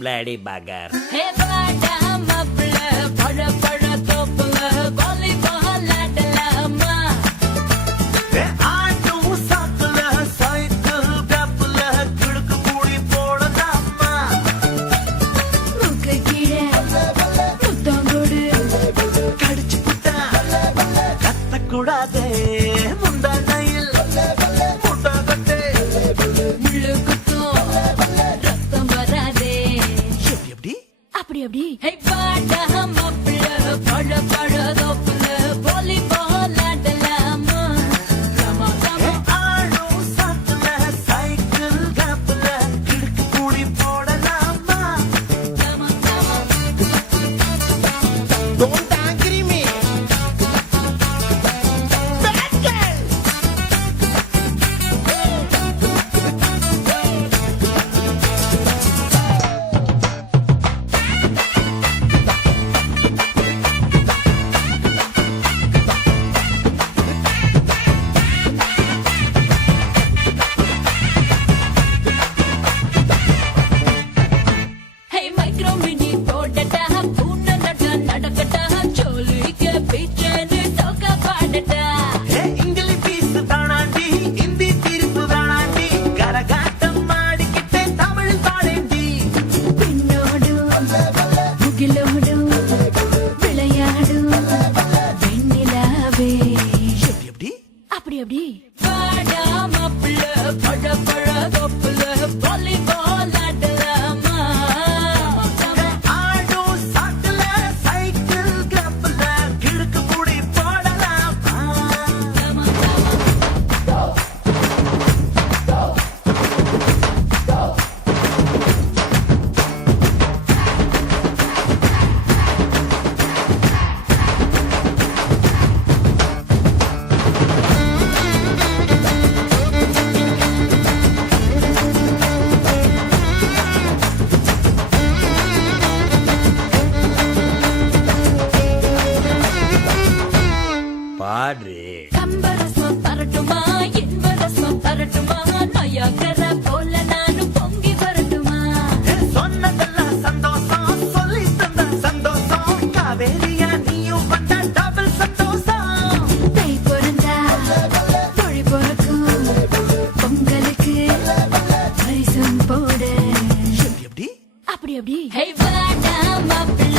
பிளேடி பகர். ஹே வாடா மாப்பிள்ள பழ பழ தோப்புல வாலிபால் ஆடலாமா. ஆட்டும் சாக்குல சைக்கிள் டப்புல கிடுக்கு கூடி போடலாமா. மூக்கு கீழே முத்தம் கொடு கடிச்சு புட்டா கத்தக்கூடாதே முந்தானையில் முட்டாகட்டே முள்ளு குத்தும் ரத்தம் வராதே. எப்படி அப்படி அப்படி ஹே வாடா மாப்பிள்ள பழ பழ தோப்புல வாலிபால் ஆடலாமா. கமா கமா ஆடும் சாக்குல சைக்கிள் டப்புல கிடுக்கு கூடி போடலாமா. கமா கமா Don't angry me. Bad girl. Hey micro mini போடட்டா பூன நட நடக்கட்டா ஜோலிக்கு பீச்சேன்னு சோக பாடட்டா. இங்கிலீஷ் பீஸ் தானாண்டி ஹிந்தி தீர்ப்பு தானாண்டி கரகாட்டம் ஆடிக்கிட்டே தமிழ் பாடேண்டி. பின்னோடும் முகிலோடும் விளையாடும் வெண்ணிலாவே. எப்படி அப்படி அப்படி வாடா மாப்பிள்ள பழ பழ தோப்புல வாலிபால் ஆடலாமா. ஆடும் சாக்குல சைக்கிள் கிளப்ல கிடுக்கு கூடி போடலாமா. கமா கமா பாடு. கம்பரசம் தரட்டுமா இன்பரசம் தரட்டுமா நயாகர போல நானும் பொங்கி வரட்டுமா. சொன்னதெல்லாம் சந்தோஷம் சொல்லி தந்த சந்தோஷம் காவேரியா நீயும் வந்த டபுள் சந்தோஷம். தை பொருந்தா மொழி பொறுக்கும் பொங்கலுக்கு பரிசம் போட. எப்படி அப்படி அப்படி ஹே வாடா மாப்பிள்ள